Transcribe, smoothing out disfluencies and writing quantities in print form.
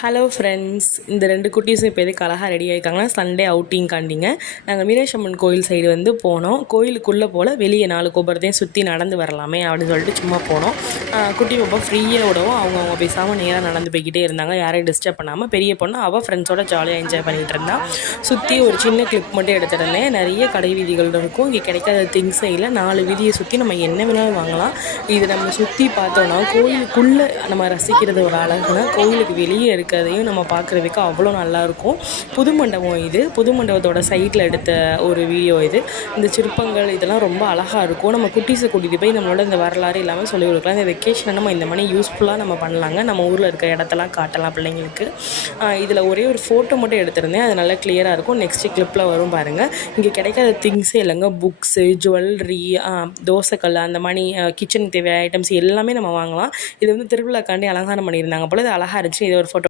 Hello friends, இந்த 2 குட்டீஸும் இப்போ எதுக்கு அழகாக ரெடி ஆகிருக்காங்கன்னா சண்டே அவுட்டிங் காண்டிங்க. நாங்கள் மீனாட்சி அம்மன் கோயில் சைடு வந்து போனோம். கோயிலுக்குள்ளே போல் வெளியே 4 கோபுரத்தையும் சுற்றி நடந்து வரலாமே அப்படின்னு சொல்லிட்டு சும்மா போனோம். குட்டி பாப்பா ஃப்ரீயாக விடவும் அவங்க பேசாமல் நேராக நடந்து போய்கிட்டே இருந்தாங்க. யாரையும் டிஸ்டர்ப் பண்ணாமல். பெரிய பொண்ணு அவள் ஃப்ரெண்ட்ஸோட ஜாலியாக என்ஜாய் பண்ணிகிட்டு இருந்தான். சுற்றி ஒரு சின்ன கிளிப் மட்டும் எடுத்துருந்தேன். நிறைய கடை வீதிகள் இருக்கும். இங்கே கிடைக்காத திங்ஸே இல்லை. 4 வீதியை சுற்றி நம்ம என்ன வேணாலும் வாங்கலாம். இது நம்ம சுற்றி பார்த்தோன்னா கோயிலுக்குள்ளே நம்ம ரசிக்கிறது ஒரு அழகுனா கோயிலுக்கு வெளியே இருக்கிறதையும் நம்ம பார்க்குறதுக்கு அவ்வளோ நல்லாயிருக்கும். புது மண்டபம் இது. புது மண்டபத்தோட சைட்டில் எடுத்த ஒரு வீடியோ இது. இந்த சிற்பங்கள் இதெல்லாம் ரொம்ப அழகாக இருக்கும். நம்ம குட்டீஸை கூட்டிகிட்டு போய் நம்மளோட இந்த வரலாறு எல்லாமே சொல்லிக் கொடுக்கலாம். இந்த வெக்கேஷனை நம்ம இந்த மாதிரி யூஸ்ஃபுல்லாக நம்ம பண்ணலாங்க. நம்ம ஊரில் இருக்க இடத்தெல்லாம் காட்டலாம் பிள்ளைங்களுக்கு. இதில் ஒரே ஒரு ஃபோட்டோ மட்டும் எடுத்திருந்தேன். அது நல்லா கிளியராக இருக்கும். நெக்ஸ்ட்டு கிளிப்பில் வரும் பாருங்கள். இங்கே கிடைக்காத திங்ஸே இல்லைங்க. புக்ஸு, ஜுவல்லரி, தோசைக்கல், அந்த மாதிரி கிச்சனுக்கு தேவையான ஐட்டம்ஸ் எல்லாமே நம்ம வாங்கலாம். இது வந்து திருவிழாக்காண்டி அலங்காரம் பண்ணியிருந்தாங்க போல். இது அழகாக இருந்துச்சு. இது ஒரு ஃபோட்டோ